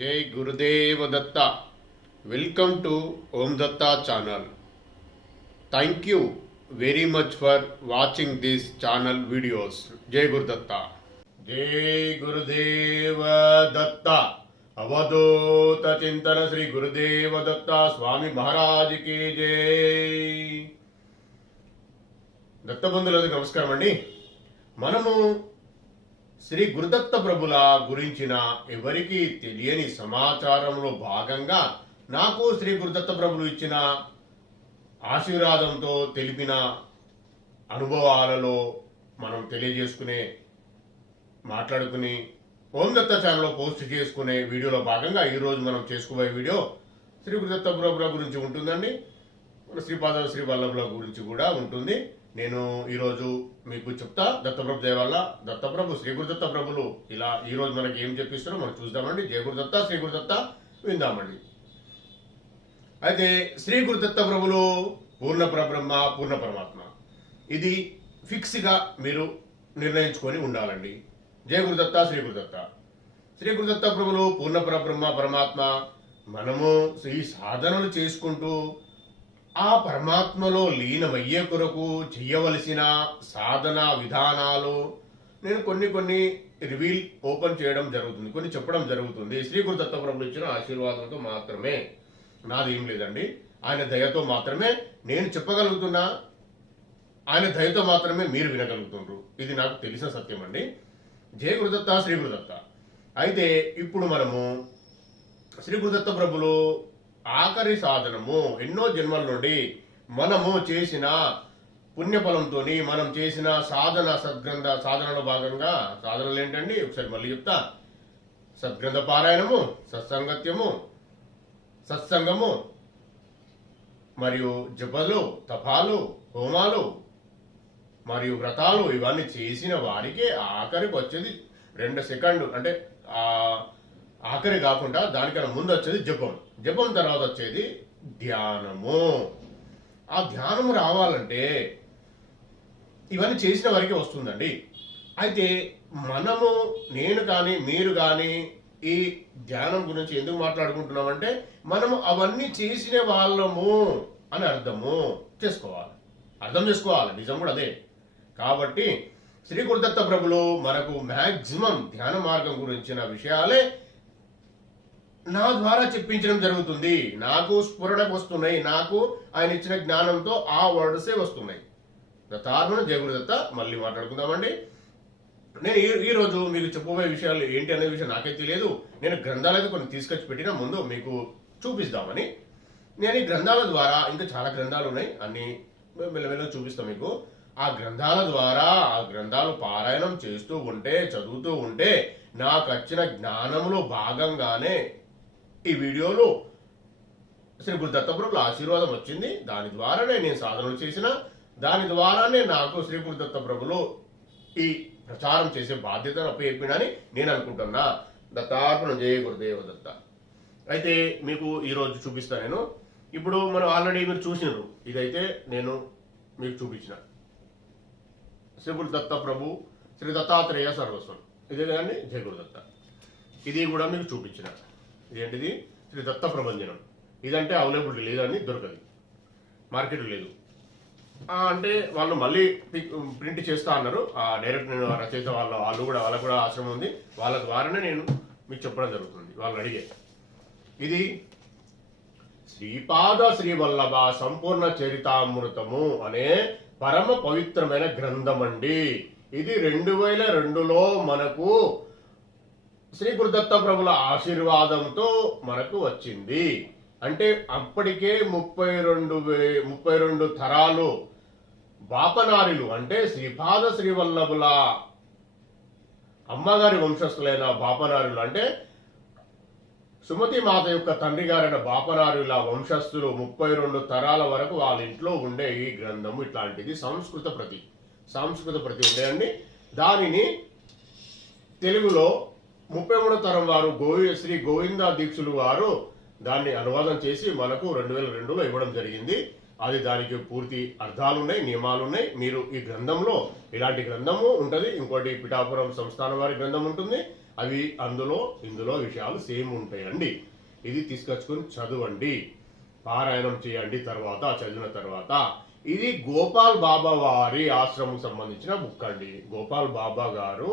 జై Gurudeva Datta. Welcome to Om Datta channel. Thank you very much for watching this channel videos. జై గురుదత్త. జై గురుదేవ దత్త. అవధూత చింతన శ్రీ గురుదేవ దత్త స్వామి మహారాజ్ కి జై. దత్తబంధులకు నమస్కారం అండి. మనము శ్రీ గురుదత్త ప్రభుల గురించిన ఎవరికి తెలియని సమాచారంలో భాగంగా నాకు శ్రీ గురుదత్త ప్రభులు ఇచ్చిన ఆశీర్వాదంతో తెలిపిన అనుభవాలలో మనం తెలియజేసుకునే మాట్లాడుకుని ఓం దత్త ఛానల్లో పోస్ట్ చేసుకునే వీడియోలో భాగంగా ఈరోజు మనం చేసుకోబోయే వీడియో శ్రీ గురుదత్త ప్రభుల గురించి ఉంటుందండి. మన శ్రీపాద శ్రీ వల్లభుల గురించి కూడా ఉంటుంది. నేను ఈరోజు మీకు చెప్తా. దత్తప్రభు దయ వల్ల దత్తప్రభు శ్రీ గురుదత్త ప్రభులు ఇలా ఈరోజు మనకి ఏం చెప్పిస్తారో మనం చూద్దామండి. జయ గురుదత్త శ్రీ గురుదత్త విందామండి. అయితే శ్రీ గురుదత్త ప్రభులు పూర్ణ పరబ్రహ్మ పూర్ణ పరమాత్మ, ఇది ఫిక్స్గా మీరు నిర్ణయించుకొని ఉండాలండి. జయ గురుదత్త శ్రీ గురుదత్త. శ్రీ గురుదత్త ప్రభులు పూర్ణ పరబ్రహ్మ పరమాత్మ. మనము ఈ సాధనలు చేసుకుంటూ ఆ పరమాత్మలో లీనమయ్యే కొరకు చేయవలసిన సాధన విధానాలు నేను కొన్ని రివీల్ ఓపెన్ చేయడం జరుగుతుంది, కొన్ని చెప్పడం జరుగుతుంది. శ్రీ గురుదత్త ప్రభులు ఇచ్చిన ఆశీర్వాదంతో మాత్రమే, నాదేం లేదండి. ఆయన దయతో మాత్రమే నేను చెప్పగలుగుతున్నా, ఆయన దయతో మాత్రమే మీరు వినగలుగుతుండ్రు. ఇది నాకు తెలిసిన సత్యం అండి. జయ గురుదత్త శ్రీ గురుదత్త. అయితే ఇప్పుడు మనము శ్రీ గురుదత్త ప్రభులు ఆఖరి సాధనము, ఎన్నో జన్మల నుండి మనము చేసిన పుణ్యఫలంతో మనం చేసిన సాధన సద్గ్రంథ సాధనలో భాగంగా సాధనలు ఏంటండి ఒకసారి మళ్ళీ చెప్తా. సద్గ్రంథ పారాయణము, సత్సంగము మరియు జపలు, తపాలు, హోమాలు మరియు వ్రతాలు ఇవన్నీ చేసిన వారికి ఆఖరికి వచ్చేది 2 సెకండ్, అంటే ఆఖరి కాకుండా దానికన్నా ముందు వచ్చేది జపం తర్వాత వచ్చేది ధ్యానము. ఆ ధ్యానము రావాలంటే ఇవన్నీ చేసిన వారికి వస్తుందండి. అయితే మనము, నేను కానీ మీరు కానీ ఈ ధ్యానం గురించి ఎందుకు మాట్లాడుకుంటున్నామంటే మనము అవన్నీ చేసిన వాళ్ళము అని అర్థం చేసుకోవాలి. నిజం కూడా అదే. కాబట్టి శ్రీ గురుదత్త ప్రభులు మనకు మ్యాక్సిమం ధ్యాన మార్గం గురించిన విషయాలే నా ద్వారా చెప్పించడం జరుగుతుంది. నాకు స్ఫురణకు వస్తున్నాయి, నాకు ఆయన ఇచ్చిన జ్ఞానంతో ఆ వర్డ్సే వస్తున్నాయి. దత్తాత్మను జయ గురుదత్త. మళ్ళీ మాట్లాడుకుందామండి. నేను ఈరోజు మీకు చెప్పబోయే విషయాలు ఏంటి అనే విషయం నాకే తెలియదు. నేను గ్రంథాలైతే కొన్ని తీసుకొచ్చి పెట్టిన ముందు మీకు చూపిస్తామని. నేను ఈ గ్రంథాల ద్వారా, ఇంకా చాలా గ్రంథాలు ఉన్నాయి, అన్ని మెల్లమెల్లగా చూపిస్తాం మీకు. ఆ గ్రంథాల ద్వారా, ఆ గ్రంథాలు పారాయణం చేస్తూ ఉంటే, చదువుతూ ఉంటే నాకు వచ్చిన జ్ఞానంలో భాగంగానే ఈ వీడియోలో శ్రీ గురుదత్త ప్రభుల ఆశీర్వాదం వచ్చింది. దాని ద్వారానే నేను సాధనలు చేసిన, దాని ద్వారానే నాకు శ్రీ గురుదత్త ప్రభులు ఈ ప్రచారం చేసే బాధ్యతను అప్పచెప్పినని నేను అనుకుంటున్నా. దత్తార్పణ. జయ గురుదేవ దత్త. అయితే మీకు ఈరోజు చూపిస్తాను నేను. ఇప్పుడు మనం ఆల్రెడీ మీరు చూసినారు, ఇదైతే నేను మీకు చూపించిన శ్రీ గురుదత్త ప్రభు శ్రీ దత్తాత్రేయ సర్వస్వం, ఇదే కదండి జయ గురుదత్త. ఇది కూడా మీకు చూపించిన. ఇదేంటిది? శ్రీ దత్త ప్రభంజనం. ఇదంటే అవైలబిలిటీ లేదని, దొరకదు, మార్కెట్ లేదు. అంటే వాళ్ళు మళ్ళీ ప్రింట్ చేస్తా అన్నారు. డైరెక్ట్ నేను రచయిత వాళ్ళకు కూడా ఆశ్రమం ఉంది, వాళ్ళ ద్వారానే నేను మీకు చెప్పడం జరుగుతుంది. వాళ్ళు అడిగే ఇది శ్రీపాద శ్రీ వల్లభ సంపూర్ణ చరితామృతము అనే పరమ పవిత్రమైన గ్రంథం అండి. ఇది 2002లో మనకు శ్రీ గురుదత్త ప్రభుల ఆశీర్వాదంతో మనకు వచ్చింది. అంటే అప్పటికే 32 తరాలు బాపనారిలు, అంటే శ్రీపాద శ్రీవల్లభుల అమ్మగారి వంశస్థులైన బాపనారులు, అంటే సుమతి మాత యొక్క తండ్రి గారైన బాపనారుల వంశస్థులు 32 తరాల వరకు వాళ్ళ ఇంట్లో ఉండే ఈ గ్రంథము ఇట్లాంటిది సంస్కృత ప్రతి ఉండేయండి. దానిని తెలుగులో 33వ తరం వారు శ్రీ గోవింద దీక్షులు వారు దాన్ని అనువాదం చేసి మనకు 2002లో ఇవ్వడం జరిగింది. అది దానికి పూర్తి అర్థాలున్నాయి, నియమాలున్నాయి. మీరు ఈ గ్రంథంలో ఇలాంటి గ్రంథము ఉంటుంది, ఇంకోటి పిఠాపురం సంస్థానం వారి గ్రంథం ఉంటుంది, అవి ఇందులో విషయాలు సేమ్ ఉంటాయండి. ఇది తీసుకొచ్చుకొని చదవండి, పారాయణం చేయండి. తర్వాత చదివిన తర్వాత ఇది గోపాల్ బాబా వారి ఆశ్రమం సంబంధించిన బుక్ అండి. గోపాల్ బాబా గారు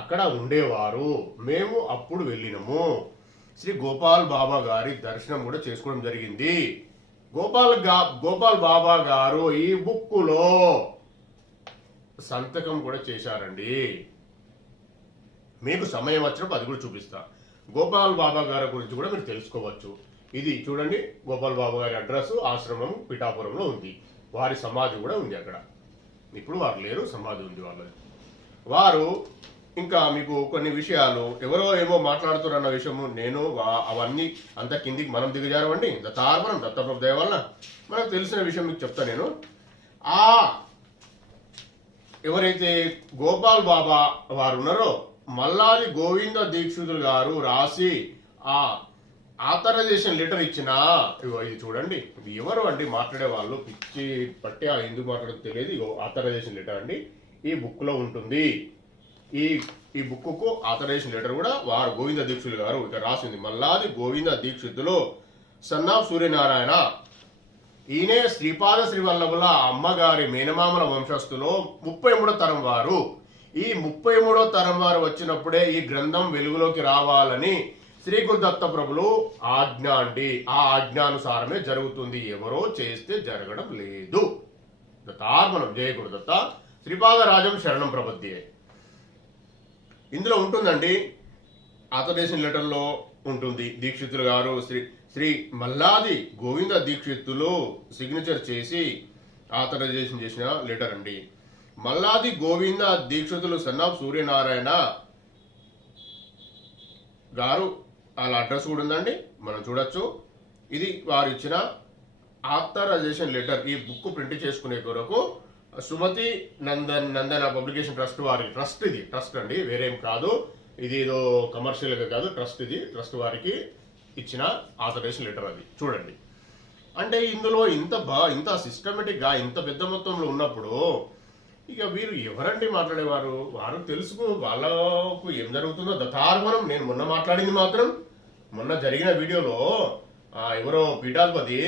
అక్కడ ఉండేవారు, మేము అప్పుడు వెళ్ళినము. శ్రీ గోపాల్ బాబా గారి దర్శనం కూడా చేసుకోవడం జరిగింది. గోపాల్ బాబా గారు ఈ బుక్కులో సంతకం కూడా చేశారండి. మీకు సమయం వచ్చినప్పుడు అది కూడా చూపిస్తా. గోపాల్ బాబా గారి గురించి కూడా మీరు తెలుసుకోవచ్చు. ఇది చూడండి, గోపాల్ బాబా గారి అడ్రస్, ఆశ్రమం పిఠాపురంలో ఉంది. వారి సమాధి కూడా ఉంది అక్కడ. ఇప్పుడు వారు లేరు, సమాధి ఉంది వాళ్ళది. వారు ఇంకా మీకు కొన్ని విషయాలు ఎవరో ఏమో మాట్లాడుతున్న విషయము నేను అవన్నీ అంత కిందికి మనం దిగజారవండి. దత్తార్పణం దత్తప్రభు దయ వల్ల మనకు తెలిసిన విషయం మీకు చెప్తా నేను. ఆ ఎవరైతే గోపాల్ బాబా వారు ఉన్నారో మల్లాది గోవింద దీక్షితులు గారు రాసి ఆ ఆథరైజేషన్ లెటర్ ఇచ్చిన ఇది చూడండి. ఇది ఎవరు అండి మాట్లాడే వాళ్ళు, పిచ్చి పట్టి ఎందుకు మాట్లాడదు తెలియదు. ఆథరైజేషన్ లెటర్ అండి, ఈ బుక్ లో ఉంటుంది. ఈ బుక్ కు ఆథరైజేషన్ లెటర్ కూడా వారు గోవింద దీక్షితులు గారు ఇక్కడ రాసింది. Malladi Govinda Dikshitulu son of Suryanarayana. ఈయనే శ్రీపాద శ్రీవల్లభుల అమ్మగారి మేనమామల వంశస్థులో 33వ తరం వారు. ఈ 33వ తరం వారు వచ్చినప్పుడే ఈ గ్రంథం వెలుగులోకి రావాలని శ్రీ గురుదత్త ప్రభులు ఆజ్ఞ అండి. ఆ ఆజ్ఞానుసారమే జరుగుతుంది, ఎవరో చేస్తే జరగడం లేదు. దత్తార్పణం. జయ గురుదత్త. శ్రీపాద రాజం శరణం ప్రపద్యే. ఇందులో ఉంటుందండి, ఆథరైజేషన్ లెటర్లో ఉంటుంది. దీక్షితులు గారు శ్రీ మల్లాది గోవింద దీక్షితులు సిగ్నేచర్ చేసి ఆథరైజేషన్ చేసిన లెటర్ అండి. మల్లాది గోవింద దీక్షితులు సన్ ఆఫ్ సూర్యనారాయణ గారు వాళ్ళ అడ్రస్ కూడా ఉందండి, మనం చూడొచ్చు. ఇది వారు ఇచ్చిన ఆథరైజేషన్ లెటర్. ఈ బుక్ ప్రింట్ చేసుకునే కొరకు సుమతి నందన పబ్లికేషన్ ట్రస్ట్ వారి ట్రస్ట్, ఇది ట్రస్ట్ అండి, వేరేం కాదు. ఇది ఏదో కమర్షియల్గా కాదు, ట్రస్ట్. ఇది ట్రస్ట్ వారికి ఇచ్చిన ఆథరైజేషన్ లెటర్. అది చూడండి. అంటే ఇందులో ఇంత సిస్టమేటిక్ గా ఇంత పెద్ద మొత్తంలో ఉన్నప్పుడు ఇక వీరు ఎవరండి మాట్లాడేవారు? వారు తెలుసుకో, వాళ్ళకు ఏం జరుగుతుందో దత్తార్పణం. నేను మొన్న మాట్లాడింది మాత్రం మొన్న జరిగిన వీడియోలో ఎవరో పీఠాధిపతి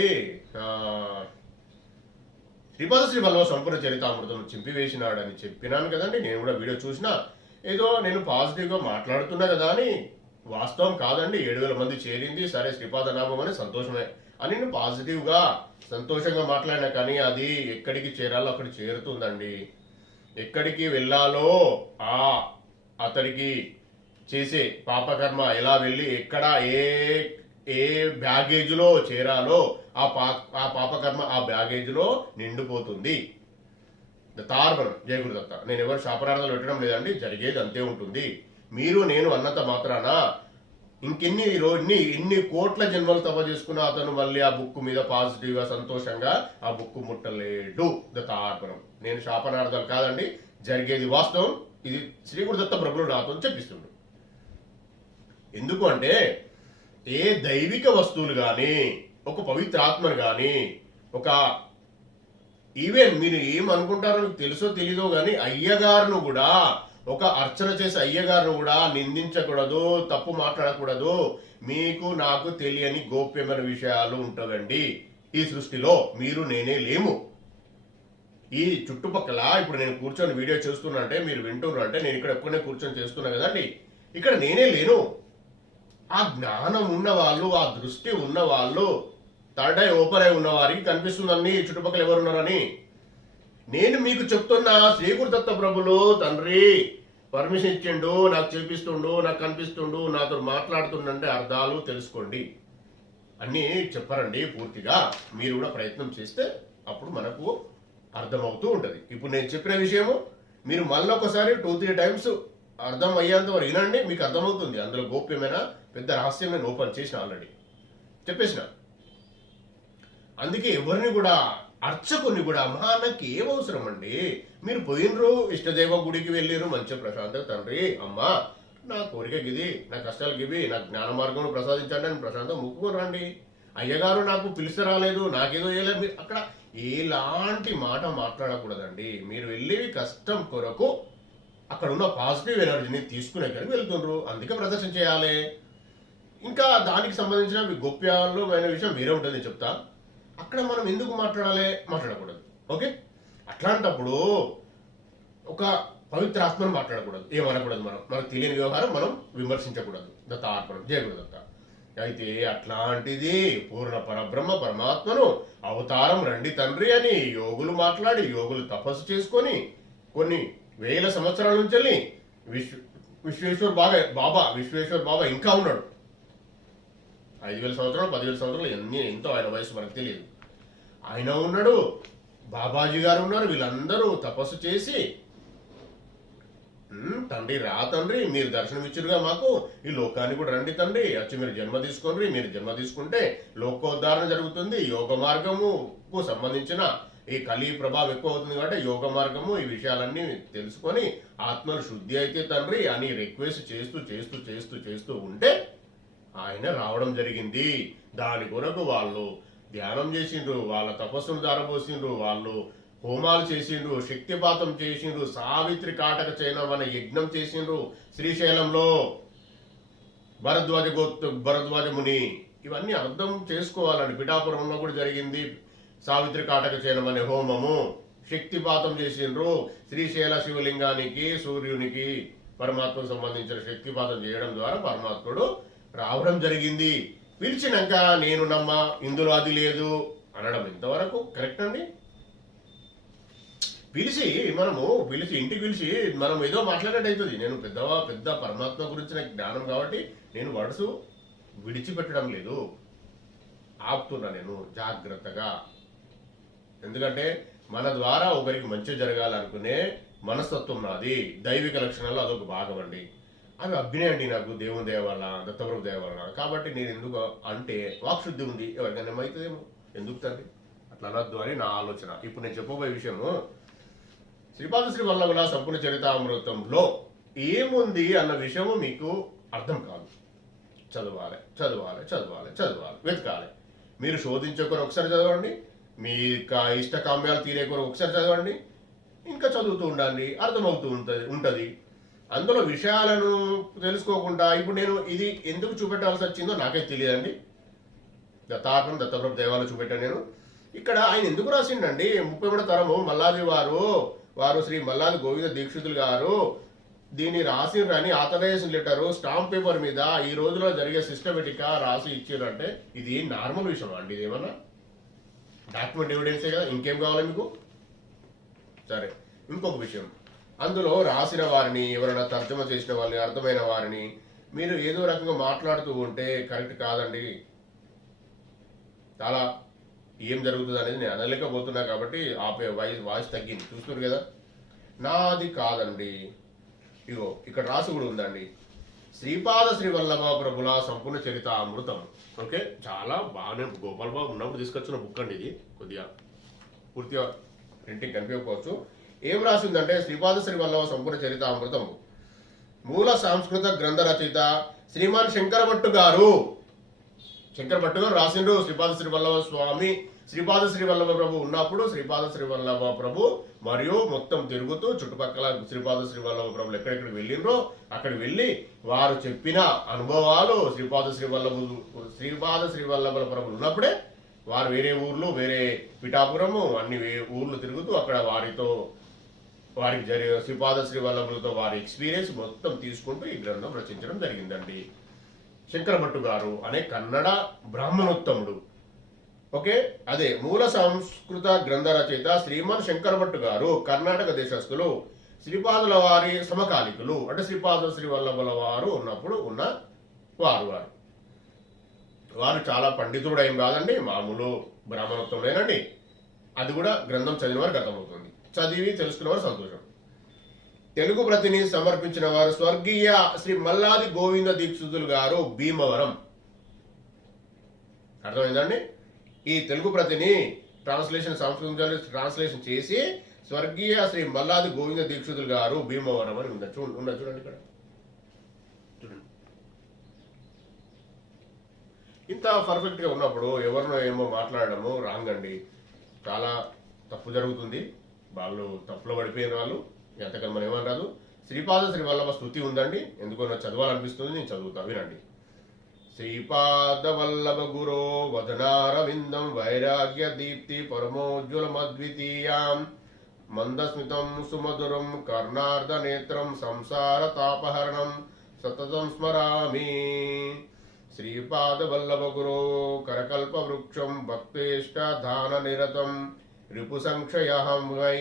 శ్రీపాద శ్రీ వల్లభ సంపూర్ణ చరితామృతం చింపివేసినాడని చెప్పినాను కదండి. నేను కూడా వీడియో చూసినా, ఏదో నేను పాజిటివ్గా మాట్లాడుతున్నా కదా అని. వాస్తవం కాదండి. 7,000 మంది చేరింది, సరే శ్రీపాద నామం అని సంతోషమే అని నేను పాజిటివ్గా సంతోషంగా మాట్లాడినా, కానీ అది ఎక్కడికి చేరాలో అక్కడికి చేరుతుందండి. ఎక్కడికి వెళ్ళాలో అతడికి చేసే పాపకర్మ ఎలా వెళ్ళి ఎక్కడ ఏ బ్యాగేజ్లో చేరాలో ఆ పాపకర్మ ఆ బ్యాగేజ్లో నిండిపోతుంది. దత్తార్పణం. జయ గురుదత్త. నేను ఎవరు శాపనార్థాలు పెట్టడం లేదండి, జరిగేది అంతే ఉంటుంది. మీరు నేను అన్నంత మాత్రాన ఇన్ని కోట్ల జన్మలు తప చేసుకున్న అతను మళ్ళీ ఆ బుక్ మీద పాజిటివ్ గా సంతోషంగా ఆ బుక్ ముట్టలేడు. దత్తార్పణం. నేను శాపనార్థాలు కాదండి, జరిగేది వాస్తవం. ఇది శ్రీ గురుదత్త ప్రభులు నాతో చెప్పిస్తుండు. ఎందుకు అంటే ఏ దైవిక వస్తువులు కానీ, ఒక పవిత్ర ఆత్మను కానీ, ఒక ఈవెన్ మీరు ఏమనుకుంటారో మీకు తెలుసో తెలీదో కానీ అయ్యగారును కూడా, ఒక అర్చన చేసే అయ్యగారును కూడా నిందించకూడదు, తప్పు మాట్లాడకూడదు. మీకు నాకు తెలియని గోప్యమైన విషయాలు ఉంటుందండి ఈ సృష్టిలో. మీరు నేనే లేము. ఈ చుట్టుపక్కల ఇప్పుడు నేను కూర్చొని వీడియో చేస్తున్నా అంటే మీరు వింటున్నా అంటే నేను ఇక్కడ ఎప్పుడనే కూర్చొని చేస్తున్నా కదండి. ఇక్కడ నేనే లేను. ఆ జ్ఞానం ఉన్న వాళ్ళు, ఆ దృష్టి ఉన్న వాళ్ళు, థర్డ్ ఐ ఓపెన్ అయి ఉన్న వారికి కనిపిస్తుందండి చుట్టుపక్కల ఎవరున్నారని. నేను మీకు చెప్తున్నా, శ్రీ గురుదత్త ప్రభులు తండ్రి పర్మిషన్ ఇచ్చిండు, నాకు చేపిస్తుండు, నాకు కనిపిస్తుండు, నాతో మాట్లాడుతుండంటే అర్థాలు తెలుసుకోండి. అన్నీ చెప్పారండి పూర్తిగా. మీరు కూడా ప్రయత్నం చేస్తే అప్పుడు మనకు అర్థమవుతూ ఉంటుంది. ఇప్పుడు నేను చెప్పిన విషయము మీరు మళ్ళీ ఒకసారి 2-3 టైమ్స్ అర్థం అయ్యేంత వరకు వినండి, మీకు అర్థమవుతుంది. అందులో గోప్యమైన పెద్ద రహస్యం నేను ఓపెన్ చేసిన, ఆల్రెడీ చెప్పేసిన. అందుకే ఎవరిని కూడా అర్చకుని కూడా నాకు ఏం అవసరం అండి, మీరు పోయినరు ఇష్టదైవ గుడికి వెళ్ళారు, మంచిగా ప్రశాంతంగా తండ్రి అమ్మా నా కోరిక గిది, నా కష్టాలు గివి, నాకు జ్ఞాన మార్గం ప్రసాదించండి అని ప్రశాంతంగా ముక్కుకొని రండి. అయ్యగారు నాకు పిలిచి రాలేదు, నాకేదో వేయలేదు, మీరు అక్కడ ఎలాంటి మాట మాట్లాడకూడదండి. మీరు వెళ్ళేవి కష్టం కొరకు అక్కడ ఉన్న పాజిటివ్ ఎనర్జీని తీసుకునే కలిగి వెళ్తుండ్రు. అందుకే ప్రదర్శన చేయాలి. ఇంకా దానికి సంబంధించిన గోప్యాలమైన విషయం వేరే ఉంటుంది చెప్తా. అక్కడ మనం ఎందుకు మాట్లాడకూడదు. ఓకే, అట్లాంటప్పుడు ఒక పవిత్ర ఆత్మను మాట్లాడకూడదు, ఏమనకూడదు. మనకు తెలియని వ్యవహారం మనం విమర్శించకూడదు. దత్తార్పణం జయ గురుదత్త. అయితే అట్లాంటిది పూర్ణ పరబ్రహ్మ పరమాత్మను అవతారం రండి తండ్రి అని యోగులు మాట్లాడి, యోగులు తపస్సు చేసుకొని కొన్ని వేల సంవత్సరాల నుంచి విశ్వేశ్వర్ బాబా ఇంకా ఉన్నాడు. 5,000 సంవత్సరాలు 10,000 సంవత్సరాలు ఎంతో ఆయన వయసు మనకు తెలియదు. ఆయన ఉన్నాడు, బాబాజీ గారు ఉన్నారు. వీళ్ళందరూ తపస్సు చేసి తండ్రి రా తండ్రి, మీరు దర్శనం ఇచ్చారుగా మాకు, ఈ లోకాన్ని కూడా రండి తండ్రి, వచ్చి మీరు జన్మ తీసుకోండి. మీరు జన్మ తీసుకుంటే లోకోద్ధారణ జరుగుతుంది. యోగ మార్గముకు సంబంధించిన ఈ కలి ప్రభావం ఎక్కువ అవుతుంది కాబట్టి యోగ మార్గము ఈ విషయాలన్నీ తెలుసుకొని ఆత్మలు శుద్ధి అయితే తండ్రి అని రిక్వెస్ట్ చేస్తూ చేస్తూ చేస్తూ చేస్తూ ఉంటే ఆయన రావడం జరిగింది. దాని కొరకు వాళ్ళు ధ్యానం చేసిండ్రు, వాళ్ళ తపస్సును దారబోసిండ్రు, వాళ్ళు హోమాలు చేసిండ్రు, శక్తిపాతం చేసిండ్రు, సావిత్రి కాటక చైనం అనే యజ్ఞం చేసిండ్రు శ్రీశైలంలో. భరద్వాజ ముని ఇవన్నీ అర్థం చేసుకోవాలని. పిఠాపురంలో కూడా జరిగింది సావిత్రి కాటక చైనం అనే హోమము. శక్తిపాతం చేసిండ్రు. శ్రీశైల శివలింగానికి సూర్యునికి పరమాత్మకు సంబంధించిన శక్తిపాతం చేయడం ద్వారా పరమాత్ముడు రావడం జరిగింది. పిలిచినాక నేను నమ్మ ఇందులో అది లేదు అనడం ఎంతవరకు కరెక్ట్ అండి? ఇంటికి పిలిచి మనం ఏదో మాట్లాడేది అవుతుంది. నేను పెద్ద పరమాత్మ గురించి నాకు జ్ఞానం కాబట్టి నేను వర్డ్స్ విడిచిపెట్టడం లేదు, ఆపుతున్నా నేను జాగ్రత్తగా. ఎందుకంటే మన ద్వారా ఒకరికి మంచి జరగాలనుకునే మనస్తత్వం నాది. దైవిక లక్షణాలు అదొక భాగం అండి. అవి అభ్యునయ అండి నాకు, దేవుని దయ వల్ల, దత్తప్రభు దయ వల్ల. కాబట్టి నేను ఎందుకు అంటే వాక్శుద్ధి ఉంది, ఎవరికైనా ఏమవుతుందేమో, ఎందుకు తండ్రి అట్లా అనొద్దు అని నా ఆలోచన. ఇప్పుడు నేను చెప్పబోయే విషయము శ్రీపాద శ్రీ వల్లభుల సంపూర్ణ చరితామృతంలో ఏముంది అన్న విషయము మీకు అర్థం కాదు. చదవాలి చదవాలి చదవాలి చదవాలి, వెతకాలి. మీరు శోధించుకొని ఒకసారి చదవండి, మీ ఇష్ట కామ్యాలు తీరే కొరకు ఒకసారి చదవండి, ఇంకా చదువుతూ ఉండండి, అర్థమవుతూ ఉంటుంది. అందులో విషయాలను తెలుసుకోకుండా ఇప్పుడు నేను ఇది ఎందుకు చూపెట్టాల్సి వచ్చిందో నాకే తెలియదండి. దత్తప్రభు దేవాలయం చూపెట్టాను నేను. ఇక్కడ ఆయన ఎందుకు రాసిండండి 30వ తరము మల్లాది వారు శ్రీ మల్లాది గోవింద దీక్షితులు గారు దీన్ని రాసిర్రని ఆథరైజేషన్ లెటరు స్టాంప్ పేపర్ మీద ఈ రోజులో జరిగే సిస్టమేటిక్ గా రాసి ఇచ్చారంటే ఇది నార్మల్ విషయం అండి. ఇది ఏమన్నా డాక్యుమెంట్ ఎవిడెన్సే కదా, ఇంకేం కావాలి మీకు? సరే, ఇంకొక విషయం, అందులో రాసిన వారిని, ఎవరైనా తర్జుమా చేసిన వారిని, అర్థమైన వారిని మీరు ఏదో రకంగా మాట్లాడుతూ ఉంటే కరెక్ట్ కాదండి. చాలా ఏం జరుగుతుంది అనేది నేను అనలేకపోతున్నా కాబట్టి ఆపే వాయిస్ తగ్గింది. చూస్తున్నారు కదా, నాది కాదండి. ఇగో ఇక్కడ రాసి కూడా ఉందండి, శ్రీపాద శ్రీ వల్లభ ప్రభుల సంపూర్ణ చరిత అమృతం. ఓకే, చాలా బాగానే గోపాల్ బాబు ఉన్నప్పుడు తీసుకొచ్చిన బుక్ అండి ఇది. కొద్దిగా పూర్తిగా ప్రింటింగ్ కనిపించకపోవచ్చు. ఏం రాసిందంటే శ్రీపాద శ్రీ వల్లభ సంపూర్ణ చరిత అమృతం మూల సంస్కృత గ్రంథ రచయిత శ్రీమాన్ శంకర భట్టు గారు రాసిండ్రు. శ్రీపాద శ్రీ వల్లభ స్వామి, శ్రీపాద శ్రీ వల్లభ ప్రభు ఉన్నప్పుడు శ్రీపాద శ్రీ వల్లభ ప్రభు మరియు మొత్తం తిరుగుతూ చుట్టుపక్కల శ్రీపాద శ్రీ వల్లభ ప్రభులు ఎక్కడెక్కడికి వెళ్ళిండ్రో అక్కడ వెళ్ళి వారు చెప్పిన అనుభవాలు శ్రీపాద శ్రీ వల్లభుల ప్రభులు ఉన్నప్పుడే వారు వేరే ఊర్లు, వేరే పిఠాపురము, అన్ని ఊర్లు తిరుగుతూ అక్కడ వారికి జరిగే శ్రీపాద శ్రీ వల్లభులతో వారి ఎక్స్పీరియన్స్ మొత్తం తీసుకుంటూ ఈ గ్రంథం రచించడం జరిగిందండి. శంకర భట్టు గారు అనే కన్నడ బ్రాహ్మణోత్తముడు. ఓకే, అదే మూల సంస్కృత గ్రంథ రచయిత శ్రీమాన్ శంకర భట్టు గారు కర్ణాటక దేశస్థులు, శ్రీపాదుల వారి సమకాలికులు. అంటే శ్రీపాద శ్రీ వల్లభుల వారు ఉన్నప్పుడు ఉన్న వారు చాలా పండితుడు ఏం కాదండి, మామూలు బ్రాహ్మణోత్తముడేనండి. అది కూడా గ్రంథం చదివిన వారికి అర్థమవుతుంది, చదివి తెలుసుకున్న వారు సంతోషం. తెలుగు ప్రతిని సమర్పించిన వారు స్వర్గీయ శ్రీ మల్లాది గోవింద దీక్షితులు గారు, భీమవరం. అర్థమైందండి? ఈ తెలుగు ప్రతిని సంస్కృతం ట్రాన్స్లేషన్ చేసి స్వర్గీయ శ్రీ మల్లాది గోవింద దీక్షితులు గారు, భీమవరం అని ఉంది. చూడండి ఇక్కడ చూడండి. ఇంత పర్ఫెక్ట్ గా ఉన్నప్పుడు ఎవరినో ఏమో మాట్లాడడము రాంగ్ అండి, చాలా తప్పు జరుగుతుంది. వాళ్ళు తప్పులో పడిపోయిన వాళ్ళు ఎంతకన్నా మనం ఏమని రాదు. శ్రీపాద శ్రీవల్లభ స్తుతి ఉందండి, ఎందుకో నాకు చదవాలనిపిస్తుంది, నేను చదువుతా, వినండి. శ్రీపాద వల్లభ గురో వదనారవిందం వైరాగ్య దీప్తి పరమోజ్వలమద్వితీయాం మందస్మితం సుమధురం కర్ణార్ధ నేత్రం సంసార తాపహరణం సతతం స్మరామి. శ్రీపాద వల్లభ గురో కరకల్ప వృక్షం భక్తేష్ట దాన నిరతం రిపు సంక్షయహం వై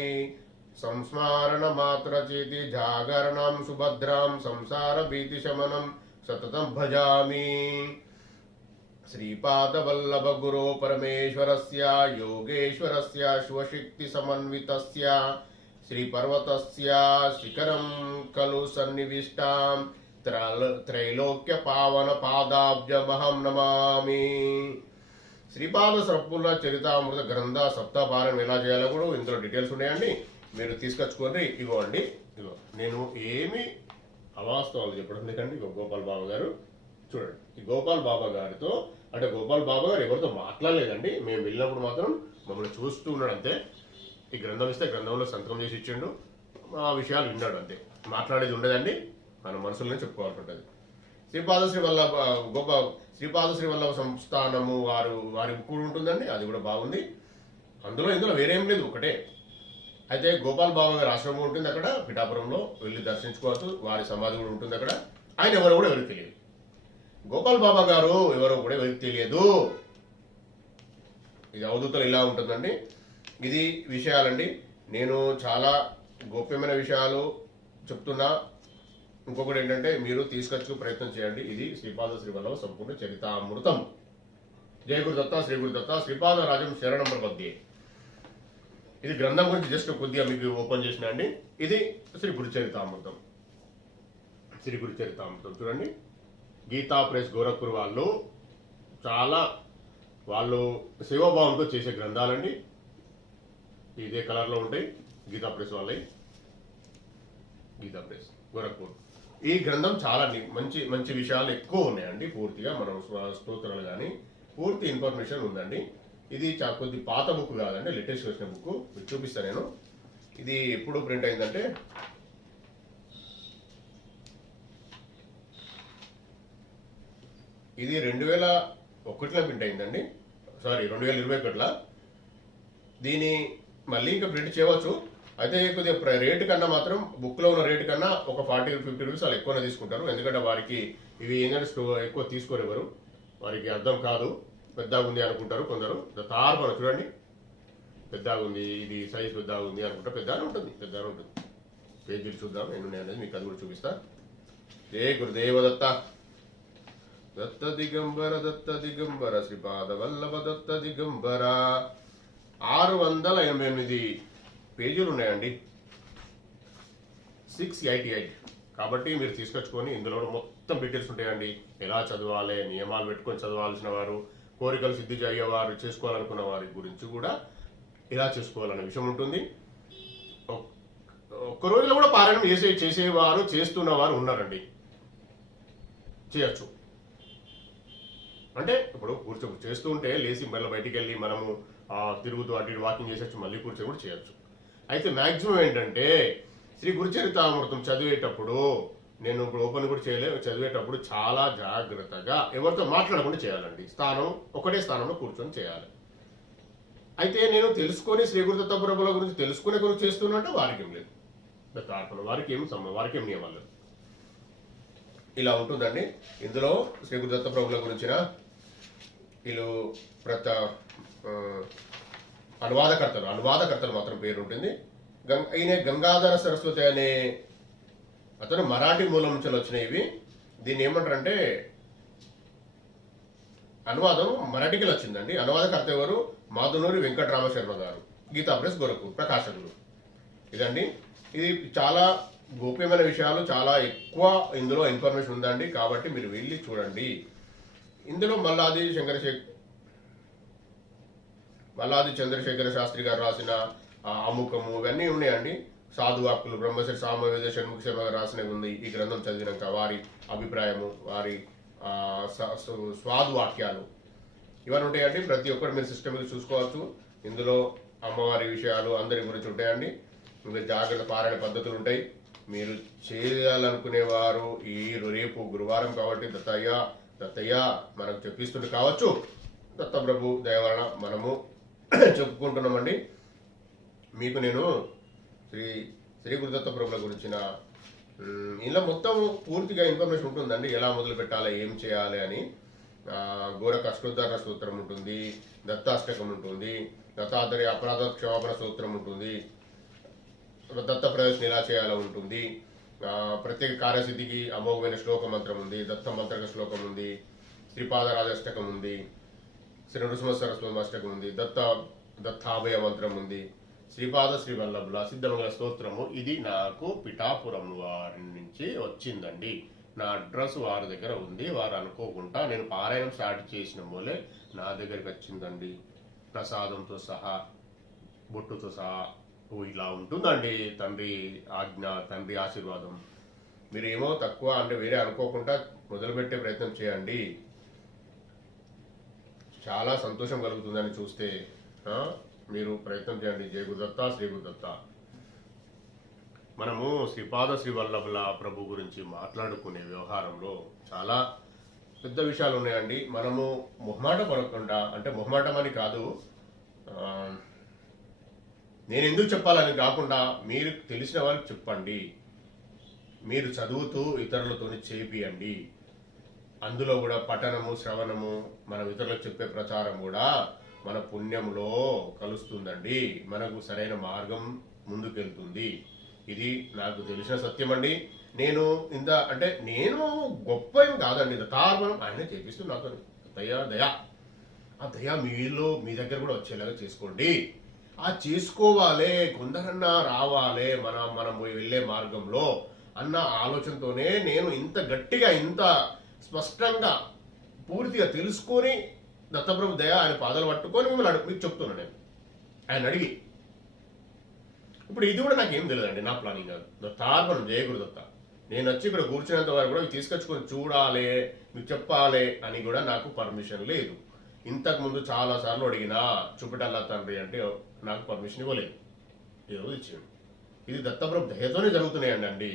సంస్మరణ మాత్ర చేతి జాగరణం సుభద్రాం సంసార భీతి శమనం సతతం భజామి. శ్రీపాద వల్లభ గురో పరమేశ్వరస్య యోగేశ్వరస్య శివశక్తి సమన్వితస్య శ్రీపర్వతస్య శిఖరం ఖలు సన్నివిష్టాం త్రైలోక్య పావన పాదాబ్జమహం నమామి. శ్రీపాద సర్పుల చరితామృత గ్రంథ సప్తాపారాయణం ఎలా చేయాలో కూడా ఇందులో డీటెయిల్స్ ఉన్నాయండి, మీరు తీసుకొచ్చుకోండి. ఇగో అండి, ఇగో నేను ఏమి అవాస్తవాలు చెప్పడం లేదండి. ఇగో గోపాల్ బాబా గారు చూడండి, ఈ గోపాల్ బాబా గారితో అంటే గోపాల్ బాబా గారు ఎవరితో మాట్లాడలేదండి, మేము వెళ్ళినప్పుడు మాత్రం మమ్మల్ని చూస్తూ ఉన్నాడు అంతే. ఈ గ్రంథం ఇస్తే గ్రంథంలో సంతకం చేసి ఇచ్చిండు, ఆ విషయాలు విన్నాడు అంతే, మాట్లాడేది ఉండదండి, మన మనసులోనే చెప్పుకోవాల్సి ఉంటుంది. శ్రీపాద శ్రీ వల్లభ శ్రీపాద శ్రీ వల్లభ సంస్థానము వారి కూడా ఉంటుందండి, అది కూడా బాగుంది. ఇందులో వేరేం లేదు, ఒకటే. అయితే గోపాల్ బాబా గారి ఆశ్రమం ఉంటుంది అక్కడ పిఠాపురంలో, వెళ్ళి దర్శించుకోవచ్చు. వారి సమాధి కూడా ఉంటుంది అక్కడ. ఆయన ఎవరో కూడా ఎవరికి తెలియదు. గోపాల్ బాబా గారు ఎవరో కూడా ఎవరికి తెలియదు. ఇది అవధూతలు ఇలా ఉంటుందండి. ఇది విషయాలండి, నేను చాలా గోప్యమైన విషయాలు చెప్తున్నా. ఇంకొకటి ఏంటంటే మీరు తీసుకొచ్చుకు ప్రయత్నం చేయండి. ఇది శ్రీపాద శ్రీవల్లభ సంపూర్ణ చరితామృతం. జయ గురుదత్త శ్రీ గురుదత్త శ్రీపాద రాజం శరణం ప్రపద్యే. ఇది గ్రంథం గురించి జస్ట్ కొద్దిగా మీకు ఓపెన్ చేసిన అండి. ఇది శ్రీ గురుచరితామృతం. శ్రీ గురుచరితామృతం చూడండి, గీతా ప్రెస్ గోరఖ్పూర్ వాళ్ళు సేవాభావంతో చేసే గ్రంథాలండి. ఇదే కలర్లో ఉంటాయి, గీతా ప్రెస్ వాళ్ళవి, గీతా ప్రెస్ గోరఖ్పూర్. ఈ గ్రంథం చాలా మంచి మంచి విషయాలు ఎక్కువ ఉన్నాయండి. పూర్తిగా మనం స్తోత్రాలు కానీ పూర్తి ఇన్ఫర్మేషన్ ఉందండి. ఇది కొద్ది పాత బుక్ కాదండి, లేటెస్ట్ వచ్చిన బుక్, మీకు చూపిస్తాను నేను. ఇది ఎప్పుడు ప్రింట్ అయిందంటే ఇది 2001లో ప్రింట్ అయిందండి, సారీ 2021లో. దీని మళ్ళీ ఇంకా ప్రింట్ చేయవచ్చు. అయితే కొద్దిగా రేటు కన్నా మాత్రం బుక్లో ఉన్న రేటు కన్నా ఒక 40-50 రూపీస్ వాళ్ళు ఎక్కువనే తీసుకుంటారు. ఎందుకంటే వారికి ఇవి ఏంటంటే ఎక్కువ తీసుకోరు ఎవరు, వారికి అర్థం కాదు. పెద్దగా ఉంది అనుకుంటారు కొందరు. తార్పణ చూడండి, పెద్దగా ఉంది, ఇది సైజ్ పెద్దగా ఉంది అనుకుంటా, పెద్దగానే ఉంటుంది. పేజీలు చూద్దాం ఎన్ని అనేది మీకు అది కూడా చూపిస్తా. జయ గురుదేవ దత్త. దత్త దిగంబర శ్రీపాద వల్లభ దత్త దిగంబర. 688 పేజీలు ఉన్నాయండి, 688. కాబట్టి మీరు తీసుకొచ్చుకొని ఇందులో మొత్తం డీటెయిల్స్ ఉంటాయండి. ఎలా చదవాలి, నియమాలు పెట్టుకొని చదవాల్సిన వారు, కోరికలు సిద్ధి అయ్యేవారు, చేసుకోవాలనుకున్న వారి గురించి కూడా ఇలా చేసుకోవాలనే విషయం ఉంటుంది. ఒక్క రోజులో కూడా పారాయణం చేసేవారు, చేస్తున్నవారు ఉన్నారండి, చేయొచ్చు. అంటే ఇప్పుడు చేస్తూ ఉంటే లేచి మళ్ళీ బయటికి వెళ్ళి మనము తిరుగుతూ అటు ఇటు వాకింగ్ చేసేచ్చు, మళ్ళీ కూర్చొని కూడా చేయొచ్చు. అయితే మ్యాక్సిమం ఏంటంటే శ్రీ గురుచరితామృతం చదివేటప్పుడు, నేను ఇప్పుడు ఓపెన్ కూడా చేయలేదు, చదివేటప్పుడు చాలా జాగ్రత్తగా ఎవరితో మాట్లాడకుండా చేయాలండి. ఒకటే స్థానంలో కూర్చొని చేయాలి. అయితే నేను తెలుసుకొని శ్రీ గురుదత్త ప్రభుల గురించి తెలుసుకునే గురించి చేస్తున్నట్టు వారికి ఏం లేదు, దత్తార్పణ వారికి ఏం నియమాలు లేదు. ఇలా ఉంటుందండి. ఇందులో శ్రీ గురుదత్త ప్రభుల గురించిన వీళ్ళు అనువాదకర్తలు మాత్రం పేరు ఉంటుంది. ఈయన గంగాధర సరస్వతి అనే అతను మరాఠీ మూలం నుంచి వచ్చినాయి. దీన్ని ఏమంటారంటే అనువాదం మరాఠీకి వచ్చిందండి. అనువాదకర్త ఎవరు? మాధునూరి వెంకటరామ శర్మ గారు, గీతా ప్రెస్ గోరఖ్పూర్ ప్రకాశకులు. ఇదండి, ఇది చాలా గోప్యమైన విషయాలు, చాలా ఎక్కువ ఇందులో ఇన్ఫర్మేషన్ ఉందండి. కాబట్టి మీరు వెళ్ళి చూడండి. ఇందులో మల్లాది చంద్రశేఖర శాస్త్రి గారు రాసిన అముఖము ఇవన్నీ ఉన్నాయండి. సాధువాక్కులు బ్రహ్మశ్రీ సామవేద షణ్ముఖ శర్మ గారు రాసినవి ఉంది. ఈ గ్రంథం చదివినాక వారి అభిప్రాయము, వారి స్వాదువాక్యాలు ఇవన్నీ ఉంటాయండి. ప్రతి ఒక్కరు మీరు సిస్టమ్కి చూసుకోవచ్చు. ఇందులో అమ్మవారి విషయాలు అందరి గురించి ఉంటాయండి. ఇంకా జాగ్రత్త పారాయణ పద్ధతులు ఉంటాయి. మీరు చేయాలనుకునేవారు ఈ రేపు గురువారం కాబట్టి దత్తయ్య మనకు చెప్పిస్తుంటే కావచ్చు, దత్తప్రభు దయవలన మనము చెప్పుకుంటున్నామండి. మీకు నేను శ్రీ గురుదత్త ప్రభుల గురించిన ఇలా మొత్తం పూర్తిగా ఇన్ఫర్మేషన్ ఉంటుందండి. ఎలా మొదలు పెట్టాలి, ఏం చేయాలి అని. గోరఖ అష్టోత్తర సూత్రం ఉంటుంది, దత్తాష్టకం ఉంటుంది, దత్తాత్రేయ అపరాధ క్షమాపణ సూత్రం ఉంటుంది, దత్త ప్రవేశం ఎలా చేయాలో ఉంటుంది, ప్రత్యేక కార్యసిద్ధికి అమోఘమైన శ్లోక మంత్రం ఉంది, దత్త మంత్రక శ్లోకం ఉంది, శ్రీపాదరాజాష్టకం ఉంది, శ్రీ నృసింహ సరస్వతి అష్టకం ఉంది, దత్తాభయ మంత్రం ఉంది, శ్రీపాద శ్రీవల్లభుల సిద్ధమంగళ స్తోత్రము. ఇది నాకు పిఠాపురం వారి నుంచి వచ్చిందండి. నా అడ్రస్ వారి దగ్గర ఉంది. వారు అనుకోకుండా నేను పారాయణం స్టార్ట్ చేసిన మూలే నా దగ్గరికి వచ్చిందండి, ప్రసాదంతో సహా, బొట్టుతో సహా. ఇలా ఉంటుందండి తండ్రి ఆజ్ఞ, తండ్రి ఆశీర్వాదం. మీరేమో తక్కువ అంటే వేరే అనుకోకుండా మొదలుపెట్టే ప్రయత్నం చేయండి. చాలా సంతోషం కలుగుతుందని చూస్తే మీరు ప్రయత్నం చేయండి. జయ గురుదత్త, శ్రీ గురుదత్త. మనము శ్రీపాద శ్రీవల్లభుల ప్రభు గురించి మాట్లాడుకునే వ్యవహారంలో చాలా పెద్ద విషయాలు ఉన్నాయండి. మనము మొహమాట పడకుండా, అంటే మొహమాటం అని కాదు, నేను ఎందుకు చెప్పాలని కాకుండా మీరు తెలిసిన వారికి చెప్పండి. మీరు చదువుతూ ఇతరులతో చేపియండి. అందులో కూడా పఠనము, శ్రవణము, మనం ఇతరులకు చెప్పే ప్రచారం కూడా మన పుణ్యంలో కలుస్తుందండి. మనకు సరైన మార్గం ముందుకెళ్తుంది. ఇది నాకు తెలిసిన సత్యం అండి. నేను నేను గొప్ప ఏం కాదండి, తార్మనం ఆయన చేపిస్తూ నాతో దయా ఆ దయ మీ దగ్గర కూడా వచ్చేలాగా చేసుకోండి. ఆ చేసుకోవాలి, కొందరన్నా రావాలి మనం వెళ్ళే మార్గంలో అన్న ఆలోచనతోనే నేను ఇంత గట్టిగా, ఇంత స్పష్టంగా, పూర్తిగా తెలుసుకొని దత్తప్రభు దయ ఆయన పాదాలు పట్టుకొని మీకు చెప్తున్నాను. నేను ఆయన అడిగి ఇప్పుడు ఇది కూడా నాకేం తెలియదండి, నా ప్లానింగ్ కాదు. దత్తార్పణం జయ గురుదత్త. నేను వచ్చి ఇక్కడ కూర్చునేంత వరకు కూడా తీసుకొచ్చుకొని చూడాలి, మీకు చెప్పాలి అని కూడా నాకు పర్మిషన్ లేదు. ఇంతకు ముందు చాలా సార్లు అడిగినా చూపెట్టాలా తండ్రి అంటే నాకు పర్మిషన్ ఇవ్వలేదు. ఈరోజు ఇచ్చాడు. ఇది దత్తప్రభు దయతోనే జరుగుతున్నాయండి.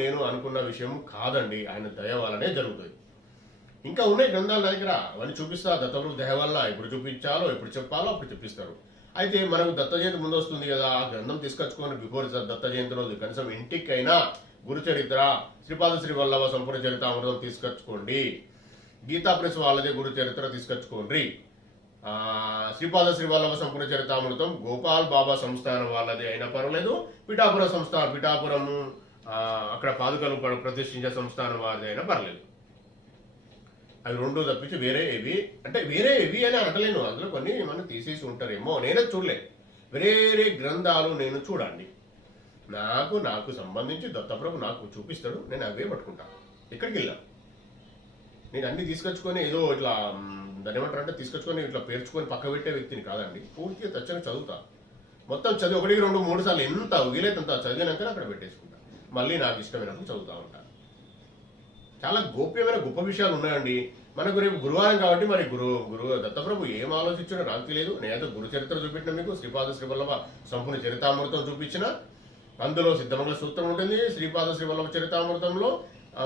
నేను అనుకున్న విషయం కాదండి, ఆయన దయ వల్లనే జరుగుతుంది. ఇంకా ఉన్నాయి గ్రంథాల దగ్గర, అవన్నీ చూపిస్తా. దత్తప్రభు దయ వల్ల ఎప్పుడు చూపించాలో, ఎప్పుడు చెప్పాలో అప్పుడు చెప్పిస్తారు. అయితే మనకు దత్త జయంతి ముందు వస్తుంది కదా, ఆ గ్రంథం తీసుకొచ్చుకొని బిఫోర్ దత్త జయంతి రోజు కనీసం ఇంటికైనా గురు చరిత్ర, శ్రీపాద శ్రీ వల్లభ సంపూర్ణ చరితామృతం తీసుకొచ్చుకోండి. గీతా ప్రెస్ వాళ్ళదే గురు చరిత్ర తీసుకొచ్చుకోండి. శ్రీపాద శ్రీ వల్లభ సంపూర్ణ చరితామృతం గోపాల్ బాబా సంస్థానం వాళ్ళది అయినా పర్వాలేదు, పిఠాపురం అక్కడ పాదుకలు ప్రతిష్ఠించే సంస్థానం వారిది అయినా పర్లేదు. అవి రెండు తప్పించి వేరే ఏవి అని అనట్లేను. అందులో కొన్ని మనం తీసేసి ఉంటారేమో, నేనే చూడలే. వేరే గ్రంథాలు నేను చూడండి. నాకు సంబంధించి దత్తప్రభు నాకు చూపిస్తాడు, నేను అవే పట్టుకుంటా. ఎక్కడికి వెళ్ళా నేను అన్ని తీసుకొచ్చుకొని ఏదో ఇట్లా దాన్ని ఏమంటారంటే తీసుకొచ్చుకొని ఇట్లా పేర్చుకొని పక్క పెట్టే వ్యక్తిని కాదండి. పూర్తిగా తచ్చగా చదువుతా. మొత్తం చదివి 1, 2, 3 సార్లు ఎంత వీలైతే అంత చదివినాక అక్కడ పెట్టేసుకుంటా. మళ్ళీ నాకు ఇష్టమైనప్పుడు చదువుతా ఉంటా. చాలా గోప్యమైన గొప్ప విషయాలు ఉన్నాయండి. మనకు రేపు గురువారం కాబట్టి మరి గురు దత్తప్రభు ఏం ఆలోచించాడో నాకు తెలియదు. నేనైతే గురు చరిత్ర చూపించిన, మీకు శ్రీపాద శ్రీవల్లభ సంపూర్ణ చరితామృతం చూపించిన. అందులో సిద్ధమంగళ సూత్రం ఉంటుంది శ్రీపాద శ్రీవల్లభ చరితామృతంలో.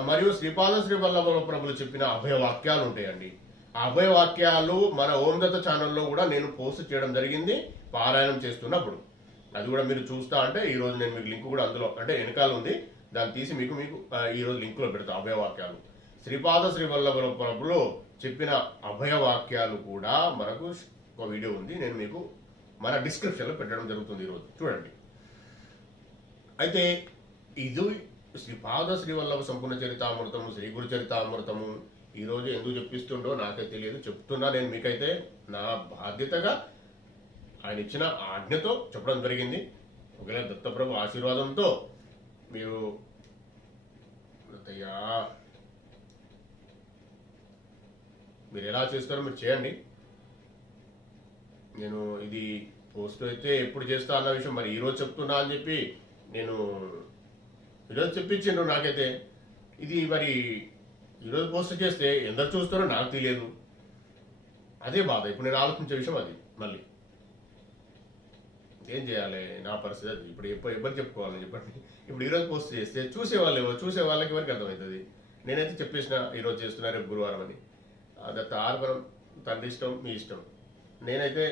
మరియు శ్రీపాద శ్రీవల్లభ ప్రభులు చెప్పిన అభయవాక్యాలు ఉంటాయండి. ఆ అభయవాక్యాలు మన ఓం దత్త ఛానల్లో కూడా నేను పోస్ట్ చేయడం జరిగింది పారాయణం చేస్తున్నప్పుడు. అది కూడా మీరు చూస్తా అంటే ఈ రోజు నేను మీకు లింక్ కూడా అందులో అంటే వెనకాల ఉంది, దాన్ని తీసి మీకు ఈ రోజు లింక్ లో పెడతా. అభయవాక్యాలు శ్రీపాద శ్రీవల్లభ ప్రభులు చెప్పిన అభయవాక్యాలు కూడా మనకు ఒక వీడియో ఉంది, నేను మీకు మన డిస్క్రిప్షన్ లో పెట్టడం జరుగుతుంది. ఈరోజు చూడండి. అయితే ఇది శ్రీపాద శ్రీవల్లభ సంపూర్ణ చరితామృతము, శ్రీ గురు చరితామృతము ఈరోజు ఎందుకు చెప్పిస్తుండో నాకే తెలియదు, చెప్తున్నా నేను మీకైతే నా బాధ్యతగా ఆయన ఇచ్చిన ఆజ్ఞతో చెప్పడం జరిగింది. ఒకవేళ దత్తప్రభు ఆశీర్వాదంతో మీరు ఎలా చేస్తారో మీరు చేయండి. నేను ఇది పోస్ట్ అయితే ఎప్పుడు చేస్తా అన్న విషయం మరి ఈరోజు చెప్తున్నా అని చెప్పి నేను ఈరోజు చెప్పించిండ్రు. నాకైతే ఇది మరి ఈరోజు పోస్ట్ చేస్తే ఎందరు చూస్తారో నాకు తెలియదు. అదే బాధ. ఇప్పుడు నేను ఆలోచించే విషయం అది. మళ్ళీ ఏం చేయాలి నా పరిస్థితి అది. ఇప్పుడు ఎవరు చెప్పుకోవాలని చెప్పండి. ఇప్పుడు ఈరోజు పోస్ట్ చేస్తే చూసే వాళ్ళకి ఎవరికి అర్థమవుతుంది. నేనైతే చెప్పేసిన ఈరోజు చేస్తున్నా రేపు గురువారం అని. దత్త ఆర్వరం తండ్రి ఇష్టం, మీ ఇష్టం. నేనైతే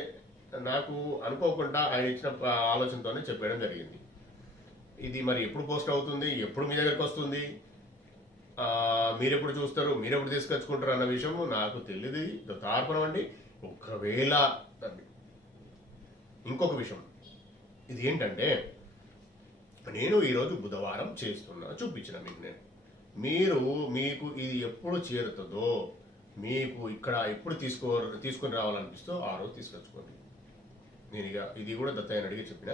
నాకు అనుకోకుండా ఆయన ఇచ్చిన ఆలోచనతోనే చెప్పడం జరిగింది. ఇది మరి ఎప్పుడు పోస్ట్ అవుతుంది, ఎప్పుడు మీ దగ్గరకు వస్తుంది, మీరెప్పుడు చూస్తారు, మీరెప్పుడు తీసుకొచ్చుకుంటారు అన్న విషయం నాకు తెలియదు. దత్తార్పణం అండి. ఒకవేళ ఇంకొక విషయం ఇది ఏంటంటే, నేను ఈరోజు బుధవారం చేస్తున్నా చూపించిన మీకు నేను. మీకు ఇది ఎప్పుడు చేరుతుందో, మీకు ఇక్కడ ఎప్పుడు తీసుకొని రావాలనిపిస్తో ఆ రోజు తీసుకొచ్చుకోండి. నేను ఇక ఇది కూడా దత్తయ్యని అడిగి చెప్పిన,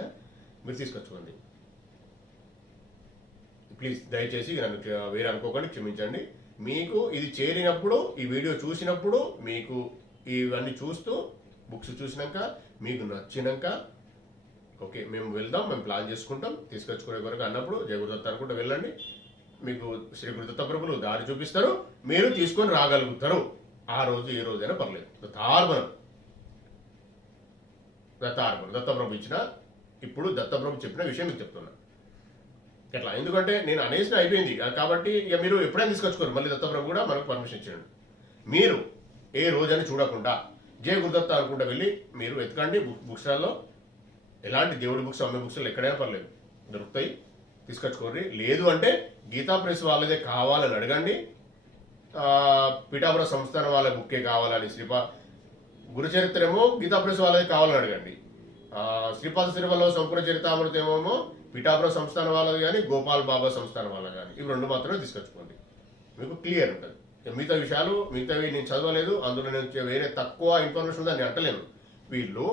మీరు తీసుకొచ్చుకోండి ప్లీజ్. దయచేసి నన్ను వేరే అనుకోకండి, క్షమించండి. మీకు ఇది చేరినప్పుడు, ఈ వీడియో చూసినప్పుడు, మీకు ఇవన్నీ చూస్తూ బుక్స్ చూసినాక మీకు నచ్చినాక ఓకే మేము వెళ్దాం, మేము ప్లాన్ చేసుకుంటాం తీసుకొచ్చుకునే వరకు అన్నప్పుడు జయ గురుదత్త అనుకుంటూ వెళ్ళండి. మీకు శ్రీ గురుదత్త ప్రభులు దారి చూపిస్తారు, మీరు తీసుకొని రాగలుగుతారు. ఆ రోజు ఏ రోజైనా పర్లేదు. దత్తార్పణం దత్తప్రభు ఇచ్చిన, ఇప్పుడు దత్తప్రభు చెప్పిన విషయం మీకు చెప్తున్నా ఎట్లా. ఎందుకంటే నేను అనేసిన అయిపోయింది కాబట్టి ఇక మీరు ఎప్పుడైనా తీసుకొచ్చుకోరు. మళ్ళీ దత్తప్రభు కూడా మనకు పర్మిషన్ ఇచ్చాడు. మీరు ఏ రోజని చూడకుండా జయ గురుదత్త అనుకుంటా వెళ్ళి మీరు వెతకండి. బుక్ స్టాల్లో ఎలాంటి దేవుడి బుక్స్, అమ్మే బుక్స్ ఎక్కడైనా పర్లేదు దొరుకుతాయి, తీసుకొచ్చుకోండి. లేదు అంటే గీతా ప్రెస్ వాళ్ళదే కావాలని అడగండి. పీఠాపుర సంస్థానం వాళ్ళ బుక్కే కావాలని, గురుచరిత్రేమో గీతా ప్రెస్ వాళ్ళదే కావాలని అడగండి. శ్రీపాద శ్రీవల్లభ సంపూర్ణ చరితామృతం ఏమో పీఠాపుర సంస్థానం వాళ్ళది కానీ, గోపాల్ బాబా సంస్థానం వాళ్ళది కానీ, ఇవి రెండు మాత్రమే తీసుకొచ్చుకోండి. మీకు క్లియర్ ఉంటుంది. మిగతా విషయాలు మిగతావి నేను చదవలేదు, అందులో నేను వేరే తక్కువ ఇన్ఫర్మేషన్ ఉందని నేను అంటలేను. వీళ్ళు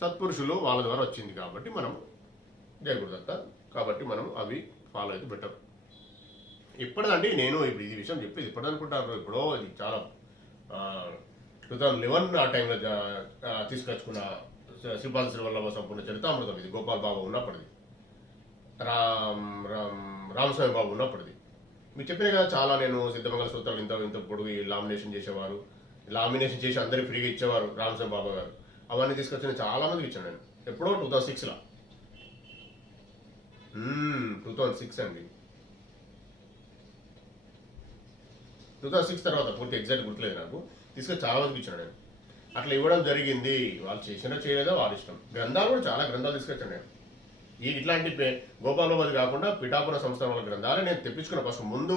సత్పురుషులు వాళ్ళ ద్వారా వచ్చింది కాబట్టి మనం జయ గురుదత్త కాబట్టి మనం అవి ఫాలో అయితే బెటర్. ఇప్పటిదండి నేను ఇప్పుడు ఇది విషయం చెప్పేది ఇప్పటిదనుకుంటాను. ఇప్పుడో ఇది చాలా 2011 ఆ టైంలో తీసుకొచ్చుకున్న శ్రీపాద శ్రీవల్లభ సంపూర్ణ చరితామృతం. ఇది గోపాల్ బాబా ఉన్నప్పటిది, రామస్వామి బాబు ఉన్నప్పటిది. మీకు చెప్పిన కదా చాలా నేను సిద్ధమంగళ సూత్రాలు ఇంత పొడుగు లామినేషన్ చేసేవారు, లామినేషన్ చేసి అందరికి ఫ్రీగా ఇచ్చేవారు రామస్వామి బాబా గారు. అవన్నీ తీసుకొచ్చి నేను చాలా మందికి ఇచ్చాను. నేను ఎప్పుడో 2006లో 2006 అండి. 2006 తర్వాత పూర్తి ఎగ్జాక్ట్ గుర్తులేదు నాకు. తీసుకొని చాలా మందికి ఇచ్చాను నేను. అట్లా ఇవ్వడం జరిగింది. వాళ్ళు చేసినా చేయలేదో వాళ్ళ ఇష్టం. గ్రంథాలు కూడా చాలా గ్రంథాలు తీసుకొచ్చాను నేను. ఇట్లాంటి గోపాలబాద్ కాకుండా పిఠాపుర సంస్థానం వాళ్ళ గ్రంథాలు నేను తెప్పించుకున్నా. ఫస్ట్ ముందు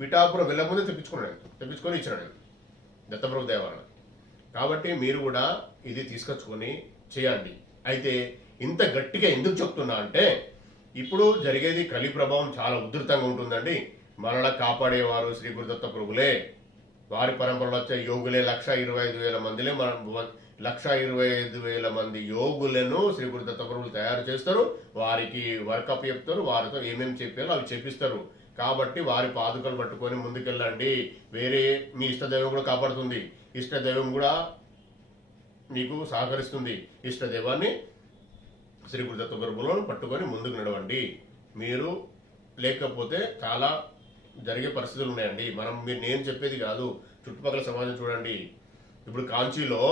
పిఠాపురం వెళ్ళకముందే తెప్పించుకొని ఇచ్చాను నేను దత్తప్రభు దేవాలయం. కాబట్టి మీరు కూడా ఇది తీసుకొచ్చుకొని చేయండి. అయితే ఇంత గట్టిగా ఎందుకు చెప్తున్నా అంటే, ఇప్పుడు జరిగేది కలి ప్రభావం చాలా ఉధృతంగా ఉంటుందండి. మనలా కాపాడేవారు శ్రీ గురుదత్త ప్రభులే. వారి పరంపరలో వచ్చే యోగులే 1,25,000 మందిలే. 1,25,000 మంది యోగులను శ్రీ గురుదత్త ప్రభులు తయారు చేస్తారు. వారికి వర్కప్ చెప్తారు, వారితో ఏమేమి చెప్పారో అవి చెప్పిస్తారు. కాబట్టి వారి పాదుకలు పట్టుకొని ముందుకెళ్ళండి. వేరే మీ ఇష్టదైవం కూడా కాపాడుతుంది, ఇష్టదైవం కూడా మీకు సహకరిస్తుంది. ఇష్టదైవాన్ని శ్రీ గురుదత్త ప్రభులను పట్టుకొని ముందుకు నడవండి. మీరు లేకపోతే చాలా జరిగే పరిస్థితులు ఉన్నాయండి. నేను చెప్పేది కాదు, చుట్టుపక్కల సమాజం చూడండి. ఇప్పుడు కాంచీలో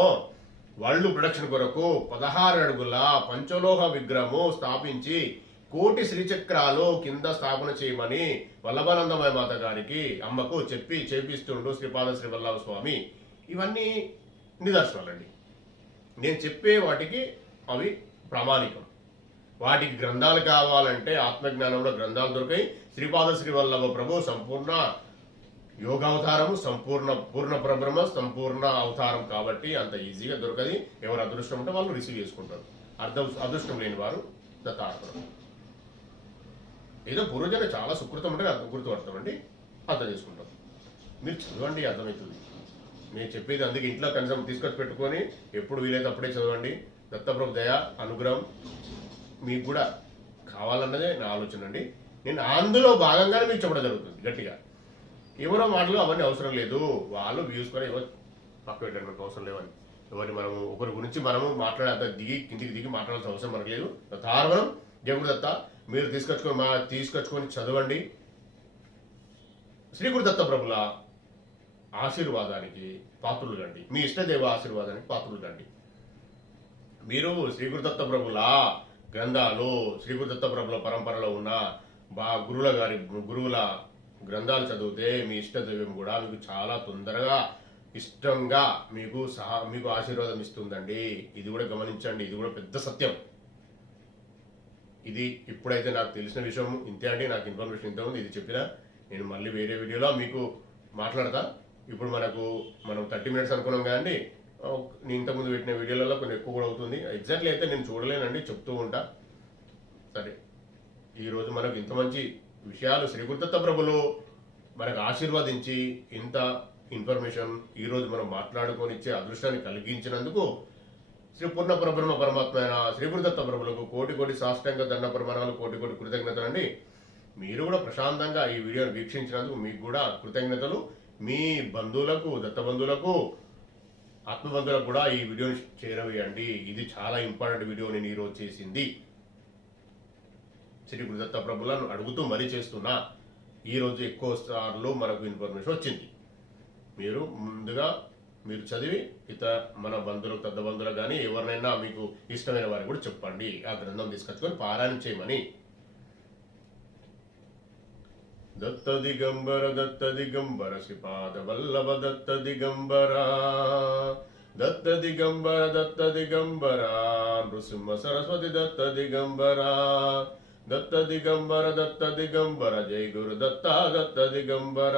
వరల్డ్ ప్రొడక్షన్ కొరకు 16 అడుగుల పంచలోహ విగ్రహము స్థాపించి 1,000,000 శ్రీచక్రాలు కింద స్థాపన చేయమని వల్లభానందమయ మాత గారికి అమ్మకు చేపిస్తుండు శ్రీపాద శ్రీవల్లభ స్వామి. ఇవన్నీ నిదర్శనాలండి. నేను చెప్పే వాటికి అవి ప్రామాణికం. వాటికి గ్రంథాలు కావాలంటే ఆత్మజ్ఞానంలో గ్రంథాలు దొరికాయి. శ్రీపాద శ్రీవల్లభ ప్రభు సంపూర్ణ యోగావతారము, పూర్ణ పరబ్రహ్మ సంపూర్ణ అవతారం కాబట్టి అంత ఈజీగా దొరకది. ఎవరు అదృష్టం ఉంటే వాళ్ళు రిసీవ్ చేసుకుంటారు. అదృష్టం లేని వారు దత్తార్పణం. ఏదో పూర్వజన చాలా సుకృతం ఉంటే గుర్తుపడతామండి, అర్థం చేసుకుంటాం. మీరు చదవండి, అర్థమవుతుంది. నేను చెప్పేది అందుకే ఇంట్లో కనీసం తీసుకొచ్చి పెట్టుకొని ఎప్పుడు వీలైతే అప్పుడే చదవండి. దత్తప్రభు దయ అనుగ్రహం మీకు కూడా కావాలన్నదే నా ఆలోచన అండి. నేను అందులో భాగంగానే మీకు చెప్పడం జరుగుతుంది గట్టిగా. ఎవరో మాటలు అవన్నీ అవసరం లేదు. వాళ్ళు వ్యూస్ కూడా ఎవరు పక్క పెట్టారు, మనకు అవసరం లేవని. ఎవరిని మనము ఒకరి గురించి మనము మాట్లాడే కిందికి దిగి మాట్లాడాల్సిన అవసరం మనకు లేదు. దత్తార్పణం. జయ గురుదత్త. మీరు తీసుకొచ్చుకొని చదవండి. శ్రీ గురుదత్త ప్రభుల ఆశీర్వాదానికి పాత్రులు కండి. మీ ఇష్టదేవ ఆశీర్వాదానికి పాత్రులు కండి. మీరు శ్రీ గురుదత్త ప్రభుల గ్రంథాలు శ్రీ గురుదత్త ప్రభుల పరంపరలో ఉన్న గురువుల గ్రంథాలు చదివితే మీ ఇష్ట దైవం కూడా మీకు చాలా తొందరగా ఇష్టంగా మీకు ఆశీర్వాదం ఇస్తుందండి. ఇది కూడా గమనించండి, ఇది కూడా పెద్ద సత్యం. ఇది ఇప్పుడైతే నాకు తెలిసిన విషయం ఇంతే అండి. నాకు ఇన్ఫర్మేషన్ ఇంత ఉంది, ఇది చెప్పినా నేను మళ్ళీ వేరే వీడియోలో మీకు మాట్లాడతా. ఇప్పుడు మనం 30 మినిట్స్ అనుకున్నాం కదండి. నేను ఇంతకుముందు పెట్టిన వీడియోలలో కొన్ని ఎక్కువ కూడా అవుతుంది. ఎగ్జాక్ట్లీ అయితే నేను చూడలేనండి, చెప్తూ ఉంటా. సరే, ఈరోజు మనకు ఇంత మంచి విషయాలు శ్రీ గురుదత్త ప్రభులు మనకు ఆశీర్వదించి ఇంత ఇన్ఫర్మేషన్ ఈరోజు మనం మాట్లాడుకొని ఇచ్చే అదృష్టాన్ని కలిగించినందుకు శ్రీ పూర్ణ పరబ్రహ్మ పరమాత్మ అయిన శ్రీ గురుదత్త ప్రభులకు కోటి కోటి సాష్టాంగ దండ ప్రమాణాలు, కోటి కోటి కృతజ్ఞతలు అండి. మీరు కూడా ప్రశాంతంగా ఈ వీడియోను వీక్షించినందుకు మీకు కూడా కృతజ్ఞతలు. మీ బంధువులకు, దత్తబంధువులకు, ఆత్మబంధువులకు కూడా ఈ వీడియోని చేరవేయండి. ఇది చాలా ఇంపార్టెంట్ వీడియో నేను ఈరోజు చేసింది. శ్రీ గురుదత్త ప్రభులను అడుగుతూ మరీ చేస్తున్నా. ఈరోజు ఎక్కువ సార్లు మనకు ఇన్ఫర్మేషన్ వచ్చింది. మీరు ముందుగా చదివి మన బంధువులకు, పెద్ద బంధువులకు కానీ ఎవరినైనా మీకు ఇష్టమైన వారికి కూడా చెప్పండి. ఆ గ్రంథం తీసుకొచ్చుకొని పారాయణం చేయమని. దత్త దిగంబర శ్రీపాద వల్లభ దత్త దిగంబర నృసింహ సరస్వతి దత్త దిగంబర జై గురు దత్త దిగంబర.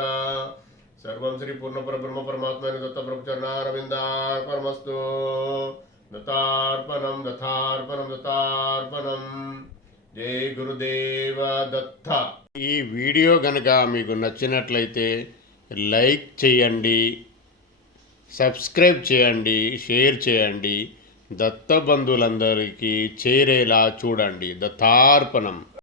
సర్వం శ్రీ పూర్ణ పరబ్రహ్మ పరమాత్మ దత్త ప్రభు చరణారవిందార్పణమస్తు. దత్తార్పణం దత్తార్పణం దత్తార్పణం. జై గురుదేవ దత్త. ఈ వీడియో కనుక మీకు నచ్చినట్లయితే లైక్ చేయండి, సబ్స్క్రైబ్ చేయండి, షేర్ చేయండి. దత్త బంధువులందరికీ చేరేలా చూడండి. దత్తార్పణం.